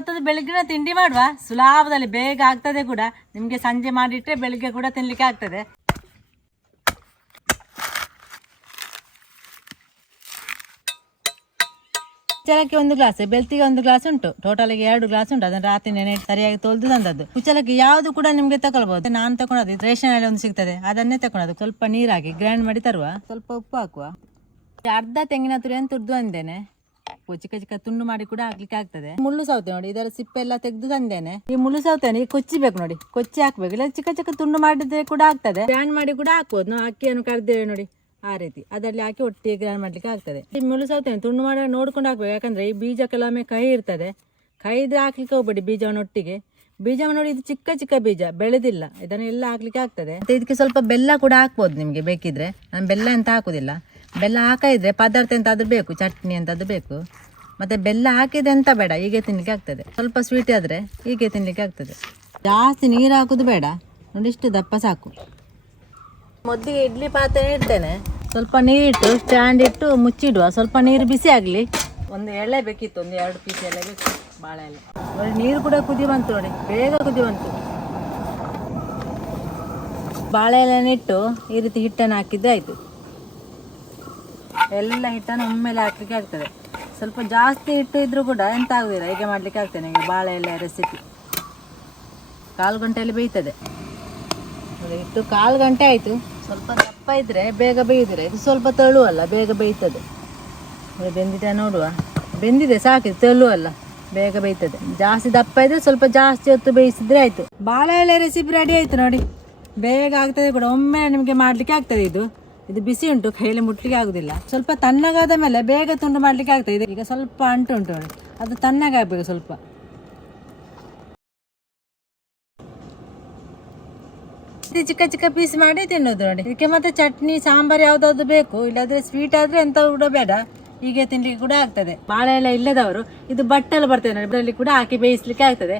ಇವತ್ತದು ಬೆಳಗ್ಗಿನ ತಿಂಡಿ ಮಾಡುವ? ಸುಲಭದಲ್ಲಿ ಬೇಗ ಆಗ್ತದೆ ಕೂಡ. ನಿಮಗೆ ಸಂಜೆ ಮಾಡಿಟ್ರೆ ಬೆಳಿಗ್ಗೆ ಕೂಡ ತಿನ್ಲಿಕ್ಕೆ ಆಗ್ತದೆ. ಕುಚ್ಚಲಕ್ಕಿ ಒಂದು ಗ್ಲಾಸ್, ಬೆಳ್ತಿಗೆ ಒಂದು ಗ್ಲಾಸ್ ಉಂಟು. ಟೋಟಲ್ ಎರಡು ಗ್ಲಾಸ್ ಉಂಟು. ಅದನ್ನ ರಾತ್ರಿ ನೆನೆ ಸರಿಯಾಗಿ ತೊಳೆದು ತಂದದ್ದು. ಕುಚ್ಚಲಕ್ಕಿ ಯಾವುದು ಕೂಡ ನಿಮ್ಗೆ ತಗೊಳ್ಬಹುದು ನಾನು ತಗೊಳೋದು ರೇಷನ್ ಅಲ್ಲಿ ಒಂದು ಸಿಗ್ತದೆ. ಅದನ್ನೇ ತಗೊಳೋದು ಸ್ವಲ್ಪ ನೀರಾಗಿ ಗ್ರೈಂಡ್ ಮಾಡಿ ತರುವ. ಸ್ವಲ್ಪ ಉಪ್ಪು ಹಾಕುವ. ಅರ್ಧ ತೆಂಗಿನ ತುರಿಯನ್ನು ತುರ್ದು ಅಂದೇನೆ. ಚಿಕ್ಕ ಚಿಕ್ಕ ತುಂಡು ಮಾಡಿ ಕೂಡ ಹಾಕ್ಲಿಕ್ಕೆ ಆಗ್ತದೆ. ಮುಳ್ಳು ಸೌತೆ ನೋಡಿ, ಇದರ ಸಿಪ್ಪೆ ಎಲ್ಲ ತೆಗೆದು ತಂದೇನೆ. ಈ ಮುಳ್ಳು ಈಗ ಕೊಚ್ಚಿಬೇಕು ನೋಡಿ, ಕೊಚ್ಚಿ ಹಾಕ್ಬೇಕು. ಇಲ್ಲ ಚಿಕ್ಕ ಚಿಕ್ಕ ತುಂಡು ಮಾಡಿದ್ರೆ ಕೂಡ ಆಗ್ತದೆ. ಗ್ರ್ಯಾಂಡ್ ಮಾಡಿ ಕೂಡ ಹಾಕ್ಬೋದು. ನಾವು ಅಕ್ಕಿಯನ್ನು ಕರೆದೇವೆ ನೋಡಿ, ಆ ರೀತಿ. ಅದರಲ್ಲಿ ಹಾಕಿ ಒಟ್ಟಿಗೆ ಗ್ರ್ಯಾಂಡ್ ಮಾಡ್ಲಿಕ್ಕೆ ಆಗ್ತದೆ. ಈ ಮುಳ್ಳು ಸೌತೆನ ತುಂಡು ಮಾಡಿ ನೋಡ್ಕೊಂಡು ಹಾಕ್ಬೇಕು. ಯಾಕಂದ್ರೆ ಈ ಬೀಜ ಕೆಲವೊಮ್ಮೆ ಕಹಿ ಇರ್ತದೆ. ಕಹಿ ಇದ್ರೆ ಹಾಕ್ಲಿಕ್ಕೆ ಹೋಗ್ಬೇಡಿ ಬೀಜವನ್ನು ಒಟ್ಟಿಗೆ. ಬೀಜ ನೋಡಿ, ಇದು ಚಿಕ್ಕ ಚಿಕ್ಕ ಬೀಜ, ಬೆಳೆದಿಲ್ಲ. ಇದನ್ನೆಲ್ಲ ಹಾಕ್ಲಿಕ್ಕೆ ಆಗ್ತದೆ. ಮತ್ತೆ ಇದಕ್ಕೆ ಸ್ವಲ್ಪ ಬೆಲ್ಲ ಕೂಡ ಹಾಕ್ಬೋದು ನಿಮಗೆ ಬೇಕಿದ್ರೆ. ನಾನು ಬೆಲ್ಲ ಅಂತ ಹಾಕುದಿಲ್ಲ. ಬೆಲ್ಲ ಹಾಕಿದ್ರೆ ಪದಾರ್ಥ ಎಂತಾದರೂ ಬೇಕು, ಚಟ್ನಿ ಎಂತಾದರೂ ಬೇಕು. ಮತ್ತೆ ಬೆಲ್ಲ ಹಾಕಿದೆ ಅಂತ ಬೇಡ, ಹೀಗೆ ತಿನ್ಲಿಕ್ಕೆ ಆಗ್ತದೆ. ಸ್ವಲ್ಪ ಸ್ವೀಟ್ ಆದ್ರೆ ಹೀಗೆ ತಿನ್ಲಿಕ್ಕೆ ಆಗ್ತದೆ. ಜಾಸ್ತಿ ನೀರು ಹಾಕುದು ಬೇಡ, ನೋಡಿ ಇಷ್ಟು ದಪ್ಪ ಸಾಕು. ಮೊದಲಿಗೆ ಇಡ್ಲಿ ಪಾತ್ರೆ ಇಡ್ತೇನೆ. ಸ್ವಲ್ಪ ನೀರಿಟ್ಟು ಸ್ಟ್ಯಾಂಡ್ ಇಟ್ಟು ಮುಚ್ಚಿಡುವ. ಸ್ವಲ್ಪ ನೀರು ಬಿಸಿ ಆಗಲಿ. ಒಂದು ಎಳೆ ಬೇಕಿತ್ತು, ಒಂದು ಎರಡು ಪೀಸ್ ಎಲೆ ಬೇಕು, ಬಾಳೆ ಎಲೆ ನೀರು ಕೂಡ ಕುದಿ ಬಂತು ನೋಡಿ, ಬೇಗ ಕುದಿ ಬಂತು. ಬಾಳೆ ಎಲೆನಿಟ್ಟು ಈ ರೀತಿ ಹಿಟ್ಟನ್ನು ಹಾಕಿದ್ರೆ ಆಯಿತು. ಎಲ್ಲ ಹಿಟ್ಟನ್ನು ಒಮ್ಮೆಲೆ ಹಾಕಲಿಕ್ಕೆ ಆಗ್ತದೆ. ಸ್ವಲ್ಪ ಜಾಸ್ತಿ ಹಿಟ್ಟು ಇದ್ರೂ ಕೂಡ ಎಂತ ಆಗುದಿಲ್ಲ. ಹೀಗೆ ಮಾಡ್ಲಿಕ್ಕೆ ಆಗ್ತದೆ ನನಗೆ ಬಾಳೆ ಎಲ್ಲ ರೆಸಿಪಿ ಕಾಲು ಗಂಟೆಯಲ್ಲಿ ಬೇಯ್ತದೆ. ಹಿಟ್ಟು ಕಾಲು ಗಂಟೆ ಆಯಿತು. ಸ್ವಲ್ಪ ದಪ್ಪ ಇದ್ರೆ ಬೇಗ ಬೇಯುದಿಲ್ಲ ಇದು ಸ್ವಲ್ಪ ತೆಳುವಲ್ಲ, ಬೇಗ ಬೇಯ್ತದೆ. ಬೆಂದಿದೆ ನೋಡುವ. ಬೆಂದಿದೆ, ಸಾಕಿದೆ, ತೆಳುವಲ್ಲ, ಬೇಗ ಬೇಯ್ತದೆ. ಜಾಸ್ತಿ ದಪ್ಪ ಇದ್ರೆ ಸ್ವಲ್ಪ ಜಾಸ್ತಿ ಹೊತ್ತು ಬೇಯಿಸಿದ್ರೆ ಆಯ್ತು. ಬಾಳೆ ಎಲೆ ರೆಸಿಪಿ ರೆಡಿ ಆಯ್ತು ನೋಡಿ. ಬೇಗ ಆಗ್ತದೆ ಕೂಡ. ಒಮ್ಮೆ ನಿಮಗೆ ಮಾಡ್ಲಿಕ್ಕೆ ಆಗ್ತದೆ ಇದು. ಇದು ಬಿಸಿ ಉಂಟು, ಕೈಯಲ್ಲಿ ಮುಟ್ಲಿಕ್ಕೆ ಆಗುದಿಲ್ಲ. ಸ್ವಲ್ಪ ತಣ್ಣಗಾದ ಮೇಲೆ ಬೇಗ ತುಂಡು ಮಾಡ್ಲಿಕ್ಕೆ ಆಗ್ತದೆ. ಈಗ ಸ್ವಲ್ಪ ಅಂಟು ಉಂಟು ನೋಡಿ. ಅದು ತಣ್ಣಗಾಗಬೇಕು ಸ್ವಲ್ಪ. ಚಿಕ್ಕ ಚಿಕ್ಕ ಪೀಸ್ ಮಾಡಿ ತಿನ್ನೋದು ನೋಡಿ. ಇದಕ್ಕೆ ಮತ್ತೆ ಚಟ್ನಿ, ಸಾಂಬಾರ್ ಯಾವ್ದಾದ್ರು ಬೇಕು. ಇಲ್ಲಾದ್ರೆ ಸ್ವೀಟ್ ಆದ್ರೆ ಎಂತ ಕೂಡ ಬೇಡ. ಹೀಗೆ ತಿನ್ಲಿಕ್ಕೆ ಕೂಡ ಆಗ್ತದೆ. ಬಾಳೆ ಎಲ್ಲ ಇಲ್ಲದವರು ಇದು ಬಟ್ಟಲು ಬರ್ತದೆ ನೋಡಿ. ಕೂಡ ಹಾಕಿ ಬೇಯಿಸ್ಲಿಕ್ಕೆ ಆಗ್ತದೆ.